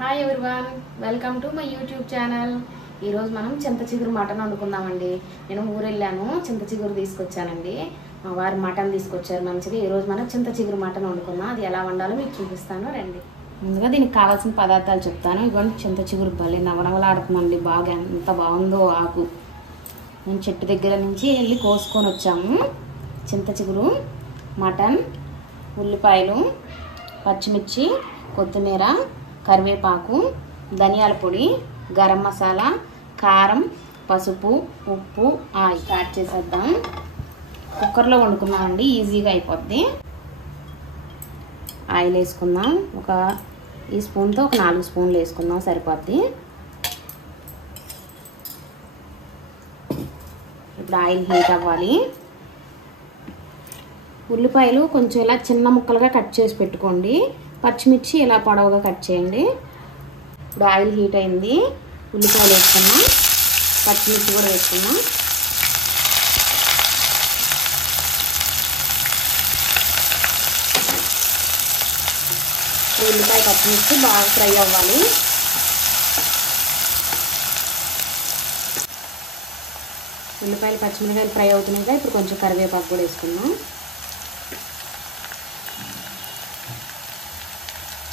Hi everyone, welcome to my YouTube channel. ఈరోజు మనం చింత చిగురు మటన్ వండుకుందామండి. నేను ఊరు వెళ్ళాను, చింత చిగురు తీసుకొచ్చానండి. మా వారు మటన్ తీసుకొచ్చారు మంచిగా. ఈరోజు మనం చింత చిగురు మటన్ వండుకుందాం. అది ఎలా వండాలో మీకు చూపిస్తాను, రండి. ముందుగా దీనికి కావాల్సిన పదార్థాలు చెప్తాను. ఇవ్వండి, చింత చిగురు భలే నవనవలాడుతుందండి. బాగా ఎంత బాగుందో ఆకు. మేము చెట్టు దగ్గర నుంచి వెళ్ళి కోసుకొని వచ్చాము. చింత చిగురు, మటన్, ఉల్లిపాయలు, పచ్చిమిర్చి, కొత్తిమీర, కరివేపాకు, ధనియాల పొడి, గరం మసాలా, కారం, పసుపు, ఉప్పు, ఆయిల్. స్టార్ట్ చేసేద్దాం. కుక్కర్లో వండుకున్నామండి, ఈజీగా అయిపోద్ది. ఆయిల్ వేసుకుందాం. ఈ స్పూన్తో ఒక 4 స్పూన్లు వేసుకుందాం, సరిపోద్ది. ఇప్పుడు ఆయిల్ హీట్ అవ్వాలి. ఉల్లిపాయలు కొంచెం ఇలా చిన్న ముక్కలుగా కట్ చేసి పెట్టుకోండి. పచ్చిమిర్చి ఇలా పొడవుగా కట్ చేయండి. ఇప్పుడు ఆయిల్ హీట్ అయింది. ఉల్లిపాయలు వేసుకున్నాం, పచ్చిమిర్చి కూడా వేసుకున్నాం. ఉల్లిపాయ పచ్చిమిర్చి బాగా ఫ్రై అవ్వాలి. ఉల్లిపాయలు పచ్చిమిరకాయలు ఫ్రై అవుతున్నాయిగా. ఇప్పుడు కొంచెం కరివేపాకు కూడా వేసుకున్నాం.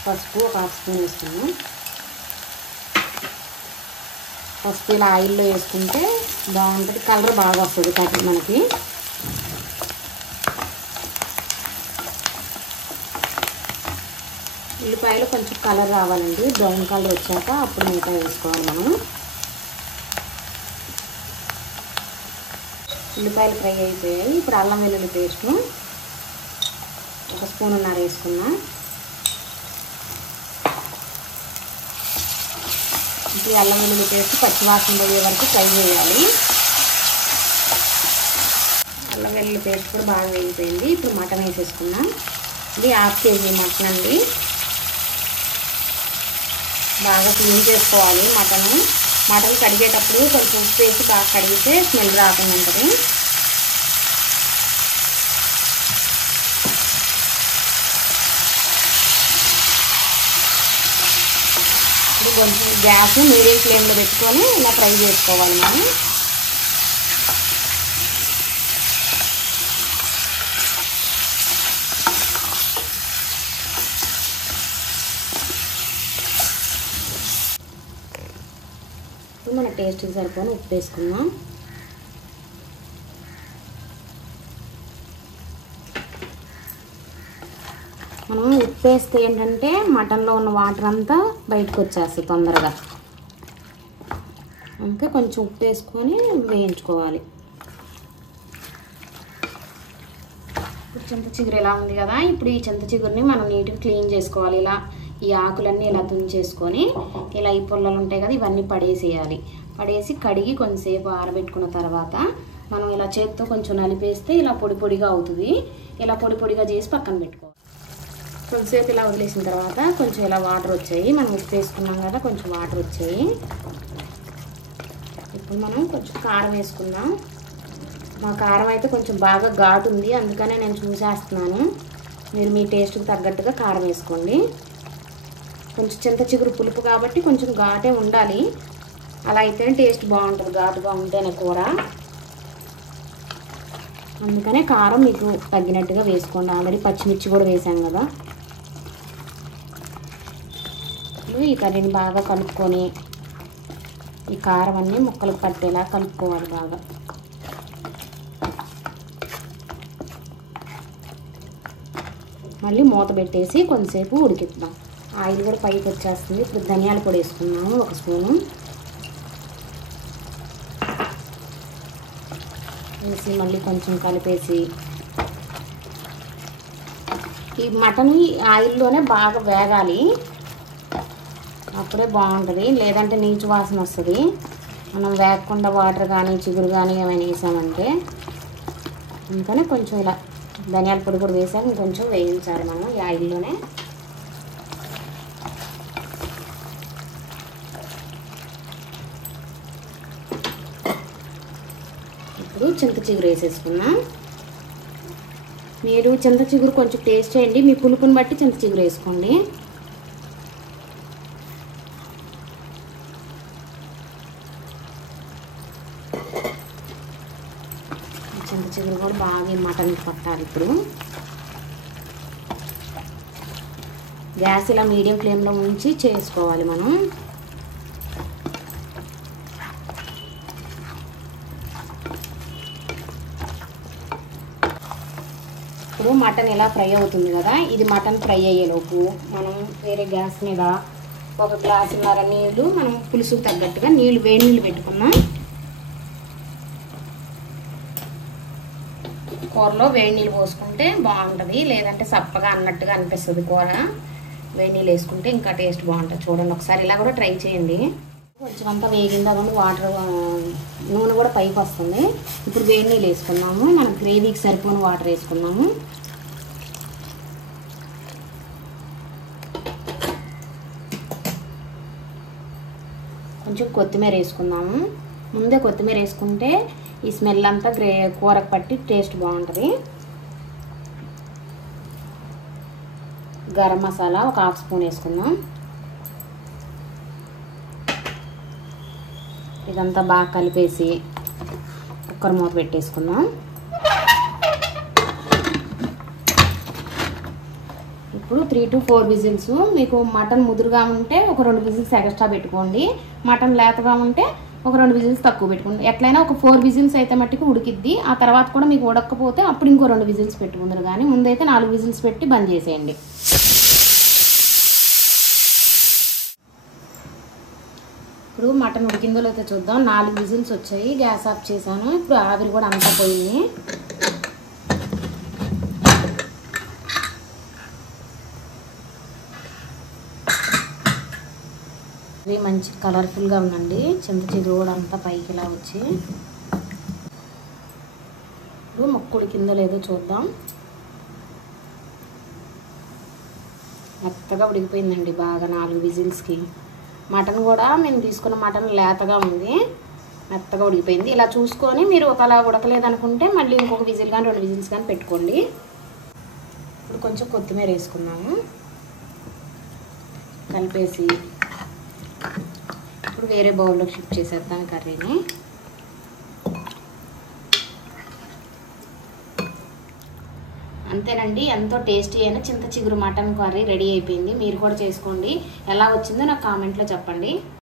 పసుపు ఒక 1/2 స్పూన్ వేసుకున్నాం. పసుపు ఇలా ఆయిల్లో వేసుకుంటే బాగుంటుంది, కలర్ బాగా వస్తుంది కాబట్టి మనకి. ఉల్లిపాయలు కొంచెం కలర్ రావాలండి, బ్రౌన్ కలర్ వచ్చాక అప్పుడు మిగతా వేసుకోవాలి మనం. ఉల్లిపాయలు ఫ్రై అయిపోయాయి. ఇప్పుడు అల్లం వెల్లుల్లి పేస్ట్ 1 స్పూన్ వేసుకున్నాం. ఇప్పుడు అల్లం వెల్లుల్లి పేస్ట్ పచ్చివాసన పోయే వరకు ఫ్రై చేయాలి. అల్లం వెల్లుల్లి పేస్ట్ కూడా బాగా వేగిపోయింది. ఇప్పుడు మటన్ వేసేసుకున్నాం. ఇది 1/2 కేజీ మటన్ అండి. బాగా క్లీన్ చేసుకోవాలి మటన్ కడిగేటప్పుడు కొంచెం ఉప్పు వేసి బాగా కడిగితే స్మెల్ రాకుండా ఉంటుంది. కొంచెం గ్యాస్ మీడియం ఫ్లేమ్లో పెట్టుకొని ఇలా ఫ్రై చేసుకోవాలి మనం. ఇప్పుడు మన టేస్ట్కి సరిపోని ఉప్పు వేసుకుందాం. మనం ఉప్పు వేస్తే ఏంటంటే మటన్లో ఉన్న వాటర్ అంతా బయటకు వచ్చేస్తుంది తొందరగా. ఇంకా కొంచెం ఉప్పు వేసుకొని వేయించుకోవాలి. ఇప్పుడు చింత చిగురు ఎలా ఉంది కదా. ఇప్పుడు ఈ చింత చిగురిని మనం నీట్గా క్లీన్ చేసుకోవాలి. ఇలా ఈ ఆకులన్నీ ఇలా తుంచేసుకొని ఇలా ఈ పుల్లలు ఉంటాయి కదా, ఇవన్నీ పడేసేయాలి. పడేసి కడిగి కొంచెంసేపు ఆరబెట్టుకున్న తర్వాత మనం ఇలా చేతితో కొంచెం నలిపేస్తే ఇలా పొడి పొడిగా అవుతుంది. ఇలా పొడి పొడిగా చేసి పక్కన పెట్టుకోవాలి. కొంచెంసేపు ఇలా వదిలేసిన తర్వాత కొంచెం ఇలా వాటర్ వచ్చాయి. మనం ఉప్పు వేసుకున్నాం కదా, కొంచెం వాటర్ వచ్చాయి. ఇప్పుడు మనం కొంచెం కారం వేసుకుందాం. మా కారం అయితే కొంచెం బాగా ఘాటు ఉంది, అందుకనే నేను చూసేస్తున్నాను. మీరు మీ టేస్ట్కి తగ్గట్టుగా కారం వేసుకోండి. కొంచెం చింత చిగురు పులుపు కాబట్టి కొంచెం ఘాటే ఉండాలి. అలా అయితేనే టేస్ట్ బాగుంటుంది, ఘాటుగా ఉంటేనే కూర. అందుకనే కారం మీకు తగ్గినట్టుగా వేసుకోండి. ఆల్రెడీ పచ్చిమిర్చి కూడా వేసాం కదా. ఈ కర్రీని బాగా కలుపుకొని ఈ కారం అన్నీ ముక్కలకు పట్టేలా కలుపుకోవాలి బాగా. మళ్ళీ మూత పెట్టేసి కొంతసేపు ఉడికిద్దాం. ఆయిల్ కూడా పైకి వచ్చేస్తుంది. ఇప్పుడు ధనియాల పొడి వేసుకున్నాము 1 స్పూను వేసి మళ్ళీ కొంచెం కలిపేసి ఈ మటన్ ఆయిల్లోనే బాగా వేగాలి, అప్పుడే బాగుంటుంది. లేదంటే నీచు వాసన వస్తుంది. మనం వేగకుండా వాటర్ కానీ చిగురు కానీ ఏమైనా వేసామంటే. అందుకనే కొంచెం ఇలా ధనియాల పొడి కూడా వేసాక ఇంకొంచెం వేయించాలి మనం ఈ ఆయిల్లోనే. ఇప్పుడు చింత చిగురు వేసేసుకున్నాం. మీరు చింత చిగురు కొంచెం టేస్ట్ చేయండి, మీ పులుపుని బట్టి చింత చిగురు వేసుకోండి. చింత చిగురు కూడా బాగా ఈ మటన్కి పట్టాలి. ఇప్పుడు గ్యాస్ ఇలా మీడియం ఫ్లేమ్లో ఉంచి చేసుకోవాలి మనం. ఇప్పుడు మటన్ ఇలా ఫ్రై అవుతుంది కదా, ఇది మటన్ ఫ్రై అయ్యేలోపు మనం వేరే గ్యాస్ మీద 1 గ్లాసున్నర నీళ్ళు, మనం పులుసుకు తగ్గట్టుగా నీళ్ళు, వేడి నీళ్ళు పెట్టుకున్నాం. కూరలో వేడి నీళ్ళు పోసుకుంటే బాగుంటుంది, లేదంటే సప్పగా అన్నట్టుగా అనిపిస్తుంది కూర. వేడి నీళ్ళు వేసుకుంటే ఇంకా టేస్ట్ బాగుంటుంది. చూడండి ఒకసారి ఇలా కూడా ట్రై చేయండి. కొంచెం అంతా వేగిందా కానీ వాటర్ నూనె కూడా పైకి వస్తుంది. ఇప్పుడు వేడి నీళ్ళు వేసుకున్నాము. మనం గ్రేవీకి సరిపోని వాటర్ వేసుకున్నాము. కొంచెం కొత్తిమీర వేసుకుందాము. ముందే కొత్తిమీర వేసుకుంటే ఈ స్మెల్ అంతా కూరకు పట్టి టేస్ట్ బాగుంటుంది. గరం మసాలా ఒక 1/2 స్పూన్ వేసుకుందాం. ఇదంతా బాగా కలిపేసి కుక్కర్ మూత పెట్టేసుకుందాం. ఇప్పుడు 3 to 4 విజిల్స్. మీకు మటన్ ముదురుగా ఉంటే ఒక 2 విజిల్స్ ఎక్స్ట్రా పెట్టుకోండి. మటన్ లేతగా ఉంటే ఒక 2 విజిల్స్ తక్కువ పెట్టుకోండి. ఎట్లయినా ఒక 4 విజిల్స్ అయితే మట్టుకు ఉడికిద్ది. ఆ తర్వాత కూడా మీకు ఉడకపోతే అప్పుడు ఇంకో 2 విజిల్స్ పెట్టుకుందరు, కానీ ముందైతే 4 విజిల్స్ పెట్టి బంద్ చేసేయండి. ఇప్పుడు మటన్ ఉడికిందో లేదో చూద్దాం. 4 విజిల్స్ వచ్చాయి. గ్యాస్ ఆఫ్ చేశాను. ఇప్పుడు ఆవిరి కూడా అంతా పోయింది. ఇది మంచి కలర్ఫుల్గా ఉందండి. చింత చిగురు కూడా అంతా పైకి ఇలా వచ్చి. ఇప్పుడు ముక్క ఉడికిందో లేదో చూద్దాం. మెత్తగా ఉడికిపోయిందండి బాగా 4 విజిల్స్కి. మటన్ కూడా మేము తీసుకున్న మటన్ లేతగా ఉంది, మెత్తగా ఉడికిపోయింది. ఇలా చూసుకొని మీరు ఒకలా ఉడకలేదనుకుంటే మళ్ళీ ఇంకొక విజిల్ కానీ 2 విజిల్స్ కానీ పెట్టుకోండి. ఇప్పుడు కొంచెం కొత్తిమీర వేసుకున్నాము. కలిపేసి ఇప్పుడు వేరే బౌల్లోకి షిఫ్ట్ చేసేద్దాం కర్రీని. అంతేనండి, ఎంతో టేస్టీ అయిన చింత చిగురు మటన్ కర్రీ రెడీ అయిపోయింది. మీరు కూడా చేసుకోండి. ఎలా వచ్చిందో నాకు కామెంట్లో చెప్పండి.